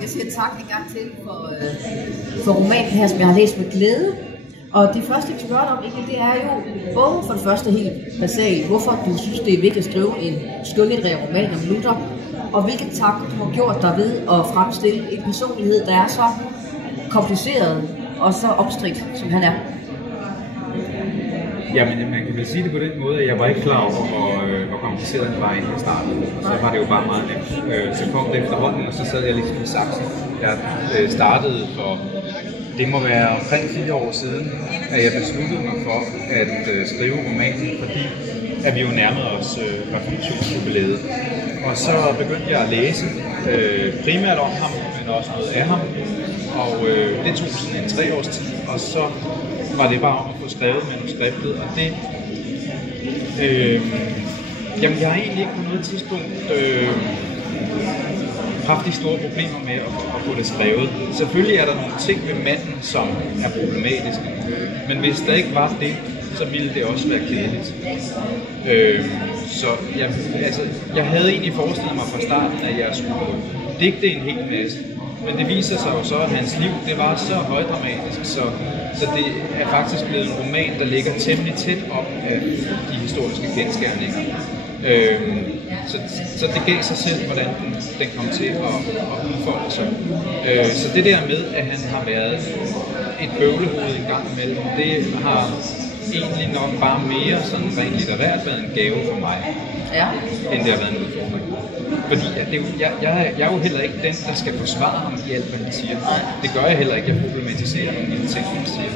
Jeg siger tak en gang til for romanen her, som jeg har læst med glæde. Og det første, vi skal høre om, det er jo både for det første helt basalt, hvorfor du synes, det er vigtigt at skrive en skønlitterær roman om Luther, og hvilke tanker du har gjort dig ved at fremstille en personlighed, der er så kompliceret og så omstridt, som han er. Jamen, man kan vel sige det på den måde, at jeg var ikke klar over, hvor kompliceret den var, inden jeg startede. Så var det jo bare meget nemt. Så kom det efterhånden, og så sad jeg ligesom i saksen. Jeg startede for, det må være omkring 4 år siden, at jeg besluttede mig for at skrive romanen, fordi at vi jo nærmede os reformationsjubilæet. Og så begyndte jeg at læse primært om ham, men også noget af ham. Og det tog sådan en 3 års tid, og så var det bare om at få skrevet manuskriptet, og det... jamen, jeg har egentlig ikke på noget tidspunkt haft de store problemer med at få det skrevet. Selvfølgelig er der nogle ting ved manden, som er problematiske, men hvis der ikke var det, så ville det også være kedeligt. Så jeg havde egentlig forestillet mig fra starten, at jeg skulle digte en hel masse. Men det viser sig jo så, at hans liv det var så højdramatisk, så det er faktisk blevet en roman, der ligger temmelig tæt op af de historiske kendsgerninger. Så det gav sig selv, hvordan den kom til at udfolde sig. Så det der med, at han har været et bøvlehoved en gang imellem, det har egentlig nok bare mere sådan rent litterært været en gave for mig, end det har været en udfordring. Fordi jeg er jo heller ikke den, der skal forsvare ham i alt, hvad han siger. Det gør jeg heller ikke. Jeg problematiserer nogle af de ting, han siger.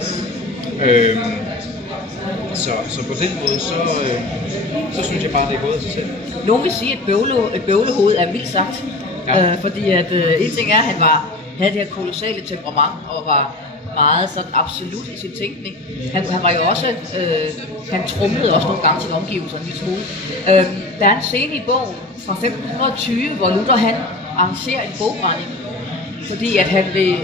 Så på den måde, så synes jeg bare, det er gået af sig selv. Nogen vil sige, at et bøvlehoved er vildt sagt. Ja. Fordi at en ting er, at han havde det her kolossale temperament og var meget sådan absolut i sin tænkning. Han var jo også, han trumlede også nogle gange sine omgivelser en lille smule. Der er en scene i bogen fra 1520, hvor Luther han arrangerer en bogbrænding, fordi at han vil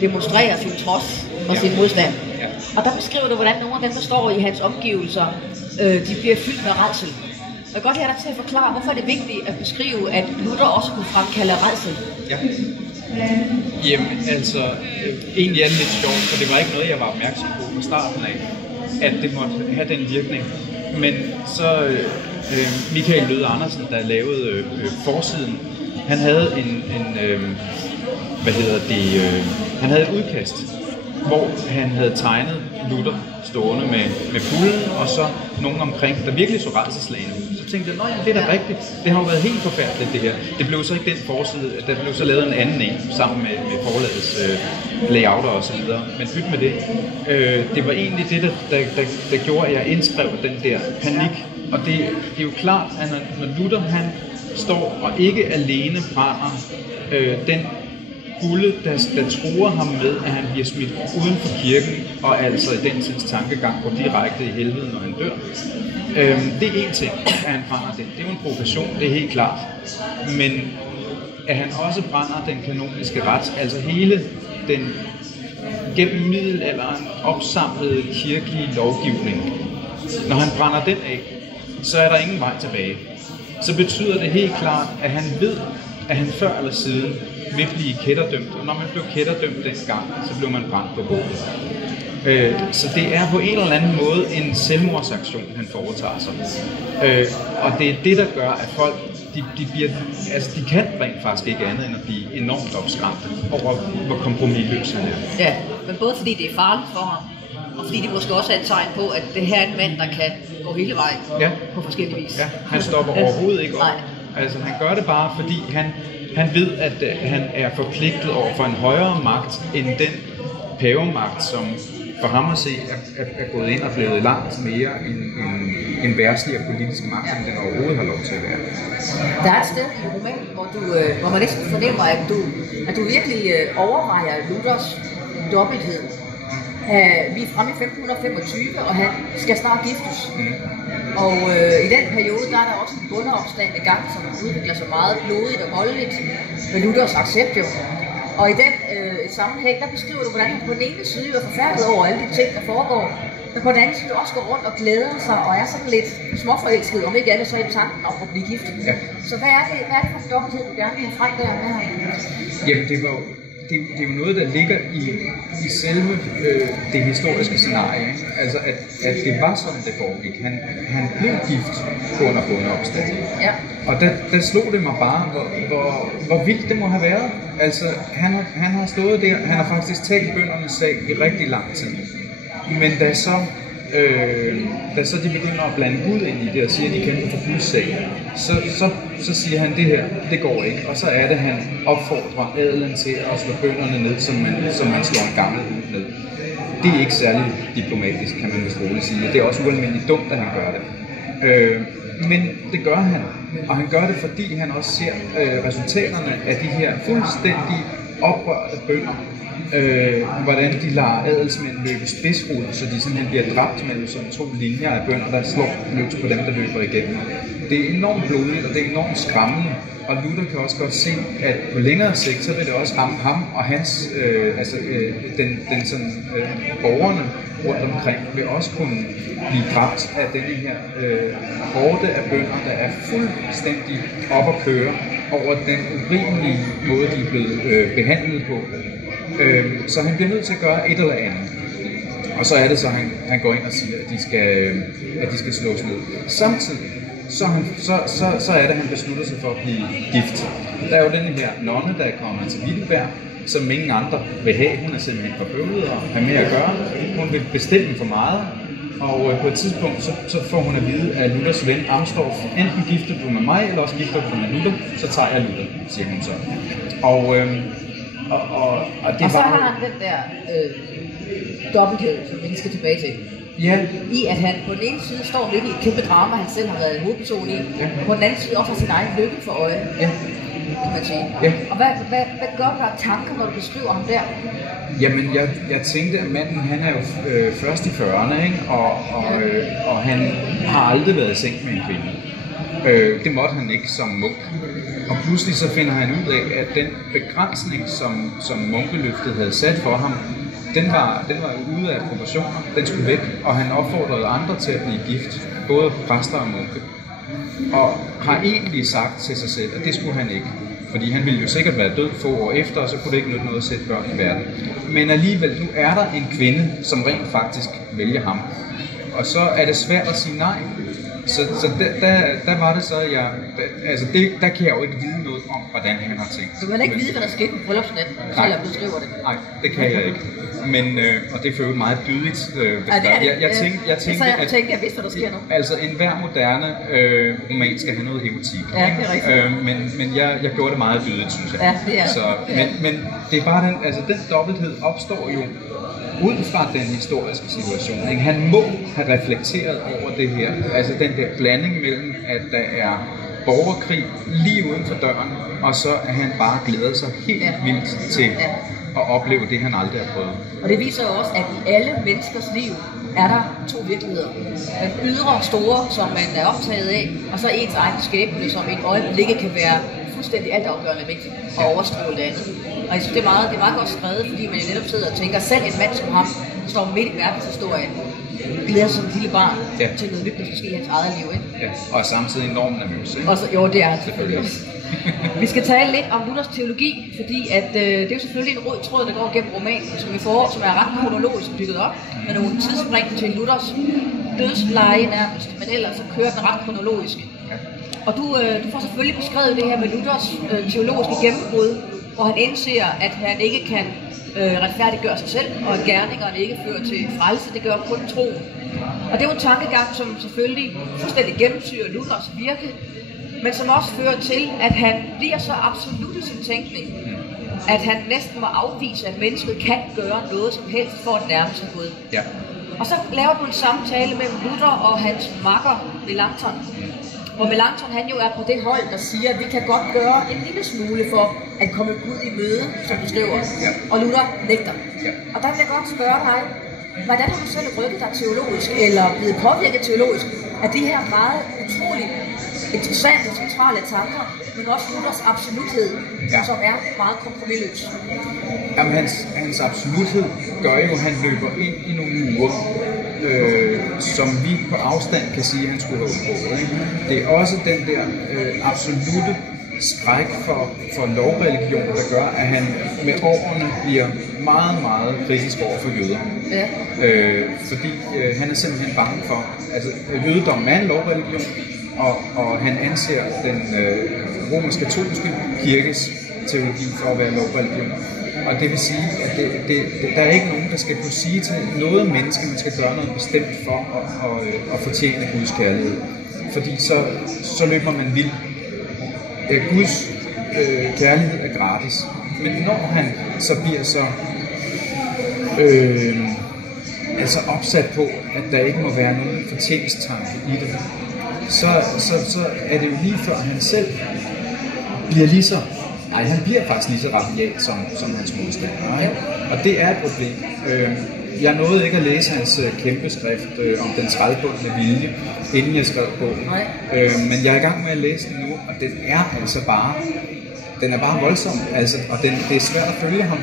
demonstrere sin trods og sin modstand. Og der beskriver du, hvordan nogle af dem, der står i hans omgivelser, de bliver fyldt med rædsel. Jeg vil godt have dig til at forklare, hvorfor det er vigtigt at beskrive, at Luther også kunne fremkalde rædsel. Ja. Jamen, altså, egentlig er det lidt sjovt, for det var ikke noget, jeg var opmærksom på fra starten af, at det måtte have den virkning. Men så Michael Løde Andersen, der lavede forsiden, han havde han havde et udkast, hvor han havde tegnet Luther stående med pulden, og så nogen omkring, der virkelig så rædselsslagende ud. Så tænkte jeg, det er da rigtigt. Det har jo været helt forfærdeligt, det her. Det blev så ikke den forside, der blev så lavet en anden en, sammen med forlagets layouter og så videre. Men pyt med det. Det var egentlig det, der gjorde, at jeg indskrev den der panik. Og det er jo klart, at når Luther han står og ikke alene brænder den gulde, der truer ham med, at han bliver smidt uden for kirken, og altså i den tids tankegang går direkte i helvede, når han dør. Det er én ting, at han brænder den. Det er jo en provokation, det er helt klart. Men at han også brænder den kanoniske ret, altså hele den gennem middelalderen opsamlede kirkelige lovgivning. Når han brænder den af, så er der ingen vej tilbage. Så betyder det helt klart, at han ved, at han før eller siden vil blive kætterdømt. Og når man blev kætterdømt dengang, så blev man brændt på bålet. Så det er på en eller anden måde en selvmordsaktion, han foretager sig. Og det er det, der gør, at folk de kan rent faktisk ikke andet end at blive enormt opskræmte over, hvor kompromisløs han er. Ja, men både fordi det er farligt for ham, og fordi det måske også er et tegn på, at det her er en mand, der kan gå hele vejen på forskellige vis. Ja, han stopper overhovedet ikke op. Altså, han gør det bare, fordi han ved, at han er forpligtet over for en højere magt end den pavemagt, som for ham at se er gået ind og blevet langt mere en verdslig og politisk magt, end den overhovedet har lov til at være. Der er et sted i romanen, hvor man næsten fornemmer, at du virkelig overvejer Luthers dobbelthed. Vi er fremme i 1525, og han skal snart giftes. Og i den periode, der er der også en bondeopstand i gang, som udvikler sig meget blodigt og voldeligt med Luthers accept. Og i den sammenhæng, der beskriver du, hvordan han på den ene side er forfærdet over alle de ting, der foregår. men på den anden side også går rundt og glæder sig og er sådan lidt småforelsket, om ikke andet så i tanken om at blive gift. Ja. Så hvad er det for en dobbelthed, du gerne vil have frem der med ham? Jamen det er jo noget, der ligger i selve det historiske scenarie. Ikke? Altså at det var sådan, det foregik. Han blev gift under bondeopstanden. Ja. Og der slog det mig bare, hvor vildt det må have været. Altså han har stået der, han har faktisk talt bøndernes sag i rigtig lang tid. Men da så de begynder at blande Gud ind i det og siger, at de kæmper for Guds sag, så siger han, det her, det går ikke. Og så er det, han opfordrer adelen til at slå bønderne ned, som man slår en gammel hund ned. Det er ikke særlig diplomatisk, kan man vist roligt sige. Det er også ualmindeligt dumt, at han gør det. Men det gør han, og han gør det, fordi han også ser resultaterne af de her fuldstændig oprørte bønder. Hvordan de lader adelsmænd løbe spidsrod, så de simpelthen bliver dræbt mellem sådan 2 linjer af bønder, der slår løs på dem, der løber igennem. Det er enormt blodigt, og det er enormt skræmmende. Og Luther kan også godt se, at på længere sigt, så vil det også ramme ham og hans, borgerne rundt omkring, vil også kunne blive dræbt af denne her horde af bønder, der er fuldstændig op at køre over den urimelige måde, de er blevet behandlet på. Så han bliver nødt til at gøre et eller andet. Og så er det så, han går ind og siger, at de skal slås ned. Samtidig så er det, han beslutter sig for at blive gift. Der er jo denne her nonne, der kommer til Wittenberg, som ingen andre vil have. Hun er simpelthen for bøvlet og har med at gøre. Hun vil bestemme for meget. Og på et tidspunkt, så får hun at vide, at Luthers ven Amsdorf, enten gifter du med mig, eller også gifter du med Luther, så tager jeg Luther, siger hun så. Og så har han den der dobbelthed, som vi skal tilbage til. Ja. I at han på den ene side står midt i et kæmpe drama, han selv har været hovedperson i, ja. På den anden side også har sin egen lykke for øje, ja. Kan man sige. Ja. Og hvad gør der tanker, når du beskriver ham der? Jamen, jeg tænkte, at manden, han er jo først i 40'erne, ikke? Og han har aldrig været i seng med en kvinde. Det måtte han ikke som munk. Og pludselig så finder han ud af, at den begrænsning, som munkeløftet havde sat for ham, den var ude af proportioner, den skulle væk, og han opfordrede andre til at blive gift, både præster og munke. Og har egentlig sagt til sig selv, at det skulle han ikke, fordi han ville jo sikkert være død få år efter, og så kunne det ikke nytte noget at sætte børn i verden. Men alligevel, nu er der en kvinde, som rent faktisk vælger ham, og så er det svært at sige nej. Så der var det så, der kan jeg jo ikke vide noget om, hvordan han har tænkt. Du kan ikke vide, hvad der skete på bryllupsnatten, selvom jeg beskriver det? Nej, det kan jeg ikke. Men, og det er for meget dydigt. Jeg tænkte, jeg vidste, hvad der sker nu. Altså, enhver moderne roman skal have noget erotik. Ja, det er rigtigt. Men jeg gjorde det meget dydigt, synes jeg. Ja, det er så, men det er bare den dobbelthed opstår jo ud fra den historiske situation. Ikke? Han må have reflekteret over det her. Altså den der blanding mellem, at der er borgerkrig lige uden for døren, og så at han bare glæder sig helt vildt til at opleve det, han aldrig har prøvet. Og det viser jo også, at i alle menneskers liv er der 2 virkeligheder. Den ydre store, som man er optaget af, og så ens egen skæbne, som i et øjeblik kan være fuldstændig altafgørende vigtigt og overstråle det andet. Og jeg synes, det er meget godt skrevet, fordi man jo netop sidder og tænker, selv en mand som ham, der står midt i verdenshistorien, glæder sig som et lille barn til noget nyt, der skal ske i hans eget liv. Ikke? Ja, og samtidig enormt nervøs. Jo, det er han selvfølgelig også. Vi skal tale lidt om Luthers teologi, fordi at, det er jo selvfølgelig en rød tråd, der går gennem romanen, som er ret kronologisk bygget op, med nogle tidsspring til Luthers dødsleje nærmest, men ellers så kører den ret kronologisk. Og du får selvfølgelig beskrevet det her med Luthers teologiske gennembrud, hvor han indser, at han ikke kan retfærdiggøre sig selv, og at gerningerne ikke fører til frelse, det gør kun troen. Og det er jo en tankegang, som selvfølgelig fuldstændig gennemsyrer Luthers virke, men som også fører til, at han bliver så absolut i sin tænkning, at han næsten må afvise, at mennesket kan gøre noget som helst for at nærme sig Gud. Ja. Og så laver du en samtale mellem Luther og hans makker, Melanchthon. Hvor Melanchthon han jo er på det hold, der siger, at vi kan godt gøre en lille smule for at komme Gud i møde, som du skriver. Ja. Og Luther nægter. Ja. Og der vil jeg godt spørge dig, hvordan har du selv rykket dig teologisk, eller blevet påvirket teologisk, af de her meget utroligt interessante og centrale tanker, men også Luthers absoluthed, som er meget kompromisløs? Jamen, hans absoluthed gør jo, at han løber ind i nogle mure. som vi på afstand kan sige, at han skulle have undgået. Det er også den der absolute skræk for lovreligion, der gør, at han med årene bliver meget, meget kritisk over for jøder. Ja. Fordi han er simpelthen bange for, altså jødedommen er en lovreligion, og han anser den romersk-katolske kirkes teologi for at være lovreligion. Og det vil sige, at der er ikke nogen, der skal kunne sige til noget menneske, man skal gøre noget bestemt for at fortjene Guds kærlighed. Fordi så løber man vild. Guds kærlighed er gratis. Men når han så bliver så altså opsat på, at der ikke må være nogen fortjensttanke i det, så er det jo lige før han selv bliver lige så... Nej, han bliver faktisk lige så rabiat som hans modstander. Ja. Og det er et problem. Jeg nåede ikke at læse hans kæmpe skrift om den trælbundne vilje, inden jeg skrev bogen. Men jeg er i gang med at læse den nu, og den er altså bare... Den er bare voldsom, altså, og det er svært at følge ham.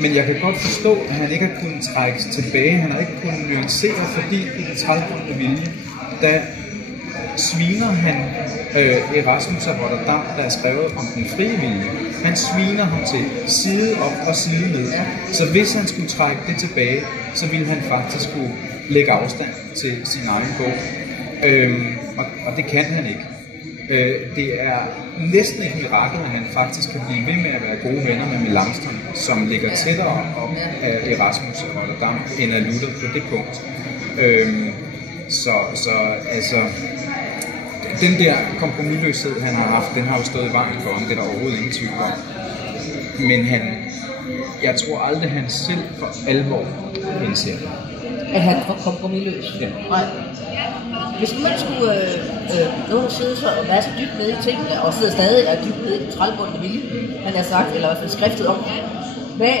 Men jeg kan godt forstå, at han ikke har kunnet trækkes tilbage. Han har ikke kunnet nuancere, fordi i den trælbundne vilje, der sviner han Erasmus af Rotterdam, der er skrevet om den frie vilje. Han sviner ham til side op og side ned. Så hvis han skulle trække det tilbage, så ville han faktisk kunne lægge afstand til sin egen bog. Og det kan han ikke. Det er næsten et mirakel, at han faktisk kan blive ved med at være gode venner med Melanchthon, som ligger tættere op af Erasmus af Rotterdam end af Luther på det punkt. Så altså, den der kompromisløshed, han har haft, den har jo stået i vejen for ham, det er der overhovedet ingen tvivl om. Men jeg tror aldrig, han selv for alvor indser det. At han er kompromisløs? Ja. Nej. Hvis man skulle nogen sidde så og være så dybt nede i tingene, og sidder stadig er dybt nede i den trælbundne vilje, man har sagt, eller i hvert fald skriftet om, hvad,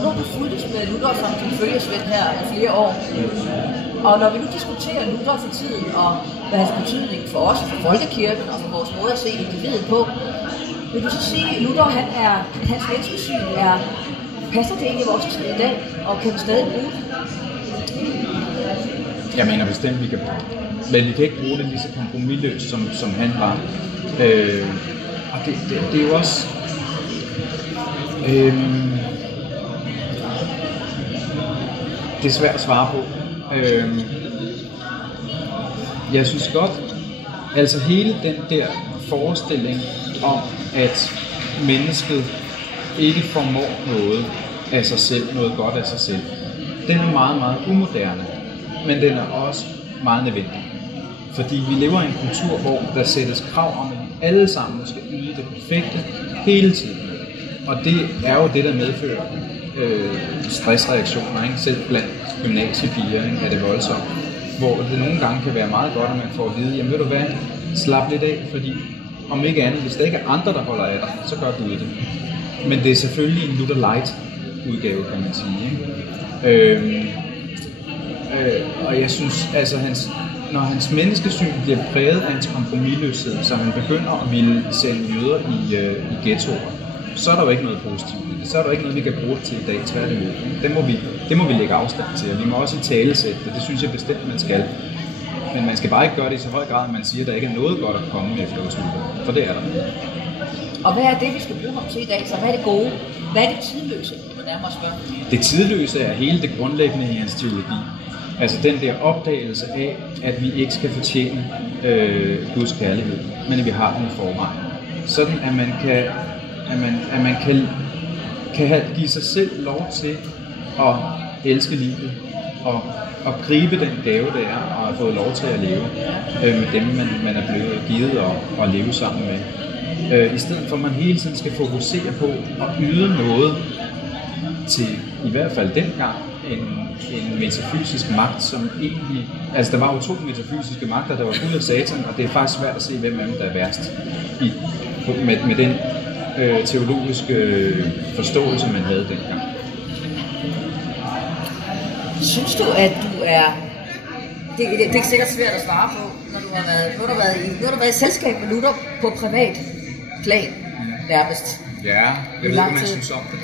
nu har du fulgtes med Luther som din følgesvend her i flere år, og når vi nu diskuterer Luther for tiden, og hvad hans betydning for os, for folkekirken og for vores måde at se individet på, vil du så sige, at Luther, hans menneskesyn passer det egentlig i vores tid i dag, og kan vi stadig bruge det? Jeg mener bestemt, vi kan bruge det. Men vi kan ikke bruge det lige så kompromisløst, som han var. Og det er jo også... det er svært at svare på. Jeg synes godt, altså hele den der forestilling om, at mennesket ikke formår noget af sig selv, noget godt af sig selv, den er meget, meget umoderne. Men den er også meget nødvendig. Fordi vi lever i en kultur, hvor der sættes krav om, at vi alle sammen skal yde det perfekte hele tiden. Og det er jo det, der medfører stressreaktioner, ikke? Selv blandt gymnasiepiger, ikke? Er det voldsomt. Hvor det nogle gange kan være meget godt, at man får at vide, jamen ved du hvad, slap lidt af, fordi om ikke andet, hvis der ikke er andre, der holder af dig, så gør du det. Men det er selvfølgelig en Luther Light udgave, kan man sige. Ikke? Og jeg synes, altså når hans menneskesyn bliver præget af hans kompromisløshed, så han begynder at ville sende jøder i ghettoer, så er der jo ikke noget positivt i det. Så er der ikke noget, vi kan bruge til i dag, tværtimod. Det må vi lægge afstand til, og vi må også i talesætte det. Det synes jeg bestemt, man skal. Men man skal bare ikke gøre det i så høj grad, at man siger, at der ikke er noget godt at komme efter hos Luther. For det er der. Og hvad er det, vi skal bruge ham til i dag? Så hvad er det gode? Hvad er det tidløse, man nærmere spørger? Det tidløse er hele det grundlæggende i hans teologi. Altså den der opdagelse af, at vi ikke skal fortjene Guds kærlighed, men at vi har den i forvejen. Sådan at man kan give sig selv lov til at elske livet og gribe den gave, det er, og have fået lov til at leve med dem, man er blevet givet og leve sammen med. I stedet for at man hele tiden skal fokusere på at yde noget til, i hvert fald dengang, en metafysisk magt, som egentlig... Altså, der var jo 2 metafysiske magter, der var fuld af satan, og det er faktisk svært at se, hvem af dem, der er værst med den teologiske forståelse, man havde dengang. Synes du, at du er... Det er ikke sikkert svært at svare på, når du har været i selskab med Luther på privat plan, nærmest. Ja, jeg ved ikke, hvad man synes om det.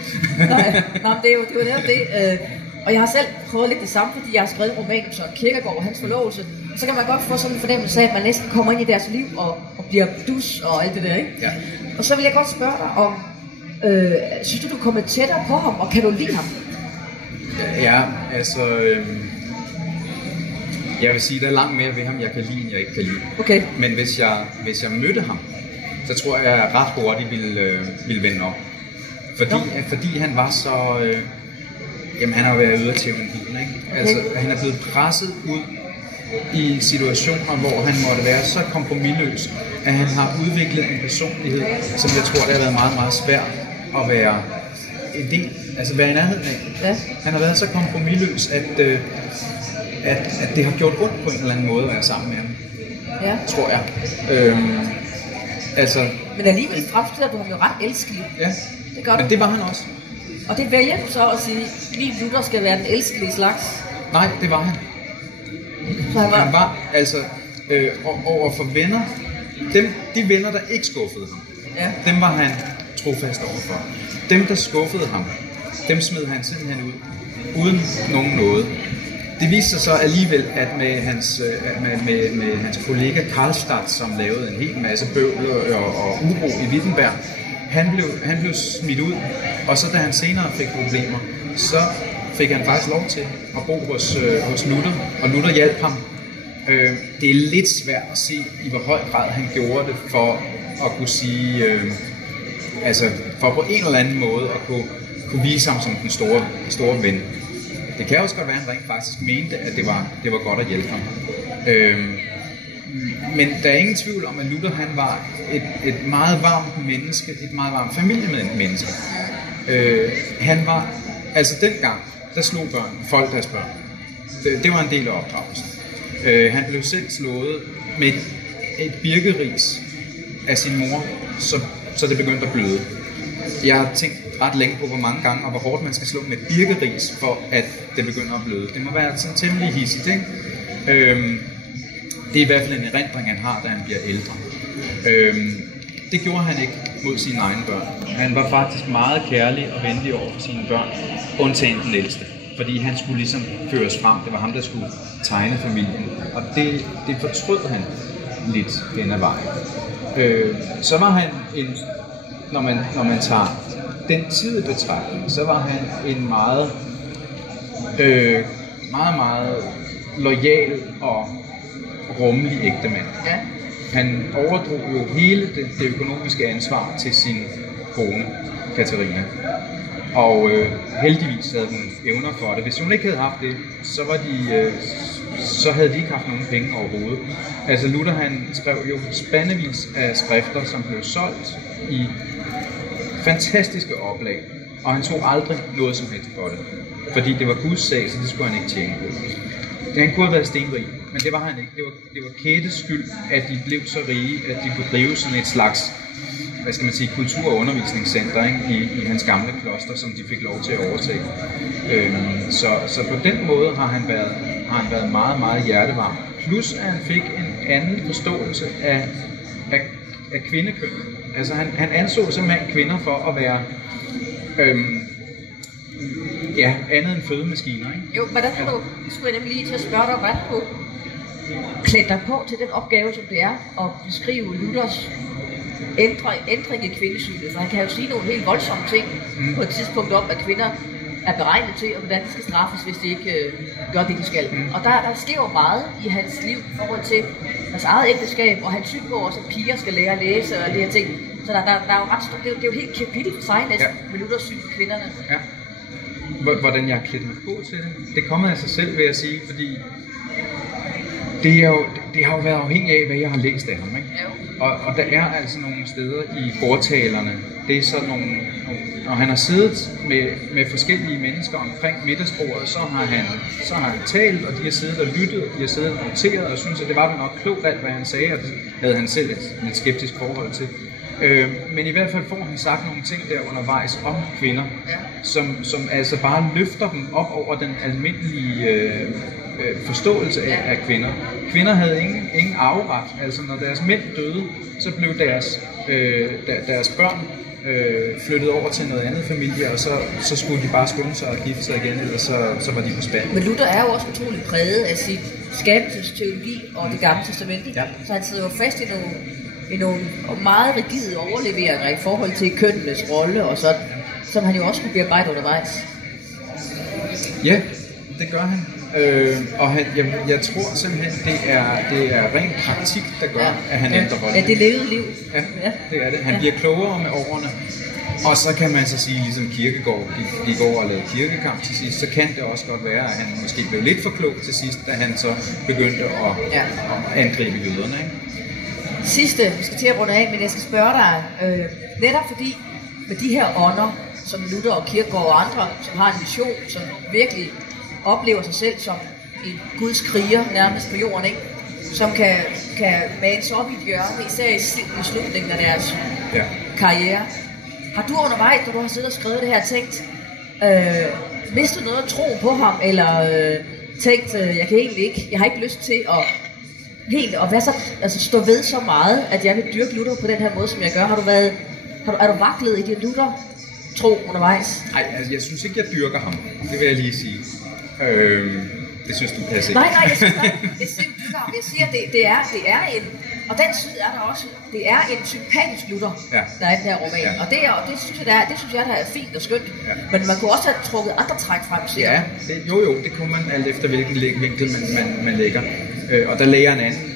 Nej, det er jo netop det. Og jeg har selv prøvet lidt det samme, fordi jeg har skrevet en roman om Søren Kierkegaard og hans forlovelse. Så kan man godt få sådan en fornemmelse af, at man næsten kommer ind i deres liv og bliver dus og alt det der, ikke? Ja. Og så vil jeg godt spørge dig om, synes du er kommet tættere på ham, og kan du lide ham? Ja, altså... jeg vil sige, der er langt mere ved ham, jeg kan lide, end jeg ikke kan lide. Okay. Men hvis jeg mødte ham, så tror jeg, at jeg ret hurtigt ville vende om. Fordi han var så... jamen, han har jo været ude af tævnen bilen, ikke? Okay. Altså, han er blevet presset ud i situationer, hvor han måtte være så kompromisløs, at han har udviklet en personlighed, som jeg tror, det har været meget, meget svært at være en del, altså være i nærheden af. Ja. Han har været så kompromisløs, at det har gjort ondt på en eller anden måde at være sammen med ham. Ja. Tror jeg. Altså, men alligevel fremstiller du ham jo ret elskelig. Ja, det gør men du. Det var han også. Og det vælger du så at sige, min Luther skal være den elskelige slags? Nej, det var han. Han var altså over for venner, de venner, der ikke skuffede ham, ja. Dem var han trofast overfor. Dem, der skuffede ham, dem smed han simpelthen ud, uden nogen noget. Det viste sig så alligevel, at med hans kollega Karlstadt, som lavede en hel masse bøvl og uro i Wittenberg, han blev smidt ud, og så da han senere fik problemer, så fik han faktisk lov til at bo hos Luther, og Luther hjalp ham. Det er lidt svært at se, i hvor høj grad han gjorde det for at kunne sige, altså for på en eller anden måde at kunne vise ham som den store ven. Det kan også godt være, at han rent faktisk mente, at det var godt at hjælpe ham. Men der er ingen tvivl om, at Luther han var et meget varmt menneske, et meget varmt familiemenneske. Han var, altså dengang, der slog folk deres børn. Det var en del af opdragelsen. Han blev selv slået med et birkeris af sin mor, så det begyndte at bløde. Jeg har tænkt ret længe på, hvor mange gange og hvor hårdt man skal slå med et birkeris, for at det begynder at bløde. Det må være sådan temmelig hissigt, ikke? Det er i hvert fald en erindring, han har, da han bliver ældre. Det gjorde han ikke mod sine egne børn. Han var faktisk meget kærlig og venlig over for sine børn, undtagen den ældste. Fordi han skulle ligesom føres frem. Det var ham, der skulle tegne familien. Og det fortrød han lidt hen ad vejen. Så var han når man tager den tid i betragtning, så var han en meget loyal og rummelig ægtemand. Ja. Han overdrog jo hele det økonomiske ansvar til sin kone, Katarina. Og heldigvis havde hun evner for det. Hvis hun ikke havde haft det, så havde de ikke haft nogen penge overhovedet. Altså Luther han skrev jo spandevis af skrifter, som blev solgt i fantastiske oplag, og han tog aldrig noget som helst for det. Fordi det var Guds sag, så det skulle han ikke tjene på. Han kunne have været stenrig, men det var han ikke. Det var Kættes skyld, at de blev så rige, at de kunne drive sådan et slags, hvad skal man sige, kultur- og undervisningscenter, ikke? I hans gamle kloster, som de fik lov til at overtage. Så på den måde har han været meget, meget hjertevarm. Plus at han fik en anden forståelse af kvindekøn. Altså han anså simpelthen kvinder for at være andet end fødemaskiner, ikke? Jo, hvordan kan du, skulle jeg nemlig lige til at spørge dig, hvordan du klædte dig på til den opgave, som det er at beskrive Luthers ændring i kvindesynet. For han kan jo sige nogle helt voldsomme ting på et tidspunkt om, at kvinder er beregnet til, og hvordan de skal straffes, hvis de ikke gør det, de skal. Og der sker jo meget i hans liv i forhold til hans eget ægteskab, og hans syn på også, at piger skal lære at læse og alle de her ting. Så der er jo ret stort, det er jo helt kapitel for sig næsten, med Luthers syn på kvinderne. Ja. Hvordan jeg har klædt mig på til det? Det kommer af sig selv, vil jeg sige, fordi det har jo været afhængigt af, hvad jeg har læst af ham, ikke? Og der er altså nogle steder i fortalerne, det er sådan nogle, når han har siddet med forskellige mennesker omkring middagsbordet, så har han talt, og de har siddet og lyttet, og de har siddet og noteret, og synes, at det var vel nok klogt alt, hvad han sagde, og det havde han selv et skeptisk forhold til. Men i hvert fald får han sagt nogle ting der undervejs om kvinder, som altså bare løfter dem op over den almindelige forståelse af kvinder. Kvinder havde ingen arveret, altså når deres mænd døde, så blev deres børn flyttede over til noget andet familie, og så skulle de bare skynde sig og gifte sig igen, ellers så var de på spand. Men Luther er jo også utroligt præget af sin skabelsesteologi og det gamle testamente, så han sidder jo fast i nogle meget rigide overleveringer i forhold til kønnenes rolle og sådan, som han jo også kunne bearbejde undervejs. Ja, det gør han. Og jeg tror simpelthen, det er ren praktik, der gør, at han ændrer holdning. Ja, det levede liv. Ja, det er det. Han bliver klogere med årene. Og så kan man så sige, ligesom Kierkegaard gik over og lavede kirkekamp til sidst, så kan det også godt være, at han måske blev lidt for klog til sidst, da han så begyndte at angribe jøderne. Ikke? Sidste, vi skal til at runde af, men jeg skal spørge dig, netop fordi med de her ånder, som Luther og Kierkegaard og andre, som har en mission, som virkelig oplever sig selv som en Guds kriger nærmest på jorden, ikke? Som kan manes op i et hjørne, især i slutningen af deres karriere. Har du undervejs, når du har siddet og skrevet det her, tænkt, mistet noget at tro på ham, eller tænkt, jeg har ikke lyst til at hvad så, altså stå ved så meget, at jeg vil dyrke Luther på den her måde, som jeg gør? Er du vaklet i din Luther-tro undervejs? Nej, altså jeg synes ikke, jeg dyrker ham. Det vil jeg lige sige. Det synes du passer ikke. Nej, jeg synes ikke. Jeg siger, det er en, og den side er der også, det er en sympatisk Luther, der er i den her roman. Ja. Og det synes jeg, der er fint og skønt. Ja. Men man kunne også have trukket andre træk frem, siger ja, det kunne man alt efter hvilken vinkel man lægger. Og der lægger en anden,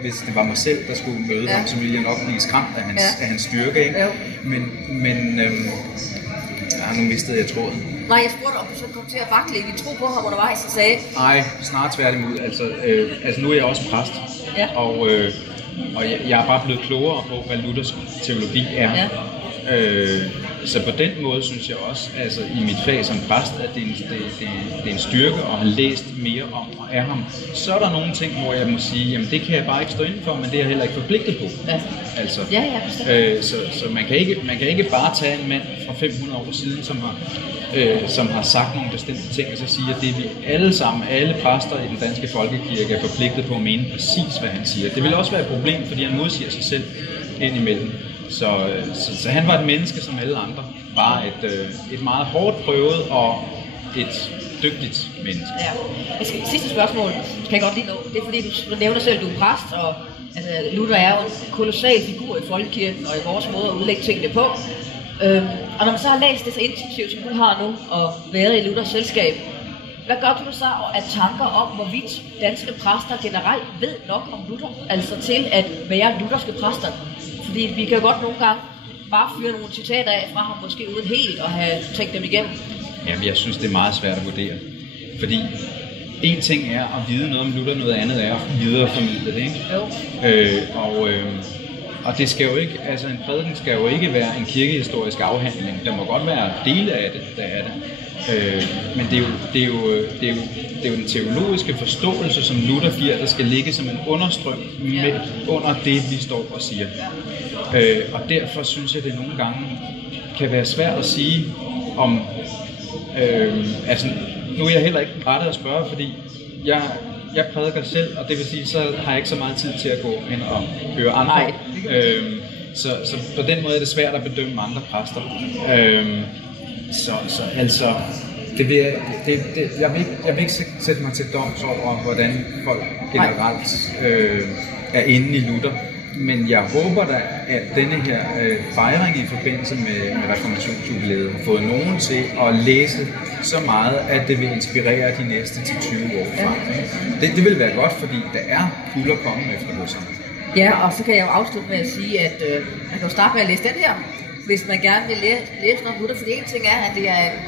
hvis det var mig selv, der skulle møde ham, så ville jeg nok blive skræmt af hans styrke. Ikke? Men nu mistede jeg tråden. Nej, jeg spurgte, om du så kom til at vakle i din tro på ham undervejs og sagde... Nej, snart tværtimod. Altså nu er jeg også præst, og jeg er bare blevet klogere på, hvad Luthers teologi er. Ja. Så på den måde synes jeg også, altså i mit fag som præst, at det er en styrke at have læst mere om og af ham. Så er der nogle ting, hvor jeg må sige, jamen det kan jeg bare ikke stå inden for, men det er jeg heller ikke forpligtet på. Ja. Altså, så man kan ikke bare tage en mand fra 500 år siden, som har sagt nogle bestemte ting, og så sige, at det vi alle præster i den danske folkekirke er forpligtet på at mene præcis, hvad han siger. Det vil også være et problem, fordi han modsiger sig selv indimellem. Så han var et menneske som alle andre. Bare et meget hårdt prøvet og et dygtigt menneske. Ja. Sidste spørgsmål kan jeg godt lige nå. Det er fordi, du nævner selv, at du er præst, og altså, Luther er jo en kolossal figur i folkekirken og i vores måde at udlægge tingene på. Og når man så har læst det så intensivt, som du har nu, og været i Luthers selskab, hvad gør du så af tanker om, hvorvidt danske præster generelt ved nok om Luther? Altså til at være lutherske præster? Fordi vi kan jo godt nogle gange bare fyre nogle citater af fra ham, måske uden helt at have tænkt dem igennem. Jamen, jeg synes, det er meget svært at vurdere. Fordi en ting er at vide noget om Luther, noget andet er at videreformidle det, ikke? Jo. Og det skal jo ikke, altså en prædiken skal jo ikke være en kirkehistorisk afhandling. Der må godt være dele af det, der er det. Men det er jo den teologiske forståelse, som Luther giver, der skal ligge som en understrøm under det, vi står og siger. Og derfor synes jeg, det nogle gange kan være svært at sige om... altså, nu er jeg heller ikke rettet at spørge, fordi jeg prædiker selv, og det vil sige, så har jeg ikke så meget tid til at gå hen og høre andre. Så på den måde er det svært at bedømme andre præster. Altså, jeg vil ikke sætte mig til doms over, hvordan folk generelt er inde i Luther. Men jeg håber da, at denne her fejring i forbindelse med reformationsjubilæet har fået nogen til at læse så meget, at det vil inspirere de næste 10-20 år frem. Det vil være godt, fordi der er kul at komme efter Luther. Ja, og så kan jeg jo afslutte med at sige, at man kan jo starte med at læse den her, hvis man gerne vil læse noget om Luther. For en ting er, at det er en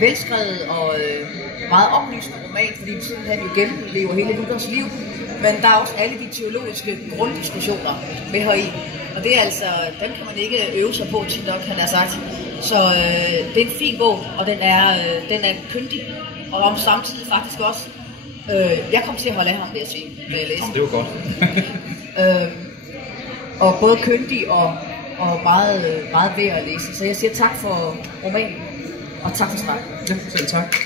velskrevet og meget oplysende roman, fordi han jo gennemlever hele Luthers liv. Men der er også alle de teologiske grunddiskussioner med heri. Og det er altså, dem kan man ikke øve sig på tit nok, han har sagt. Så det er en fin bog, og den er kyndig. Og om samtidig faktisk også, jeg kom til at holde af ham, vil jeg sige, når jeg læste. Det var godt. Og både kyndig og meget, meget værd at læse. Så jeg siger tak for romanen, og tak for snakken. Ja, selv tak.